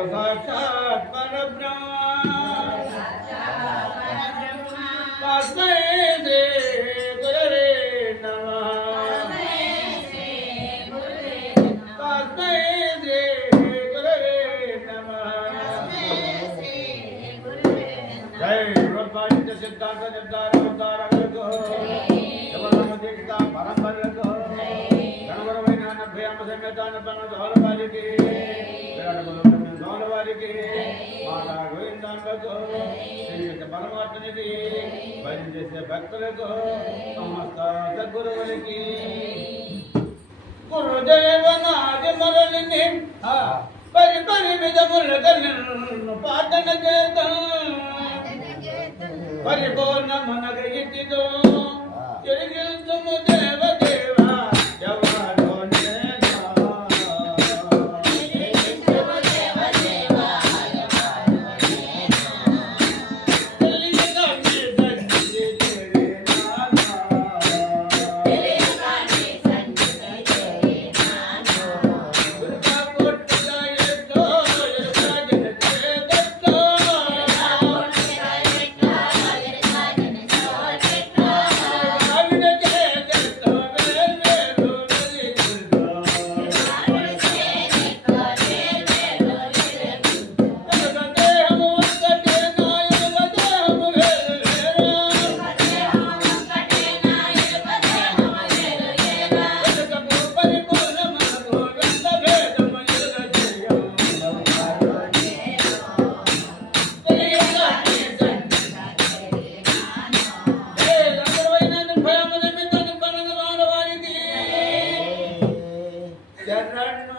साक्षात् परब्रह्म तस्मै श्री गुरवे नमः तस्मै श्री गुरवे नमः जय गुरुपाद सिद्धांत निर्धार अवतार को जबरम दीक्षा परंपरा को गणवरवैन 90 समेतान बन धौल वाली की विराट बल धौल वाली की माता गोविंदान को श्री परमात्मा की भजन जैसे भक्तों को समस्त सद्गुरुओं की गुरुदेव नाज मरलिनी परि परि विदमुल कन्न पादन जेता परिपूर्ण मन गयितो जरिगिल तुम देव देवा जवानो नेता देव देव देवा जवानो नेता दिल्ली गाने संजय तेरे नाना दिल्ली गाने संजय तेरे नाना दुर्गा कोट लाए तो राजन के दत्तो Jangan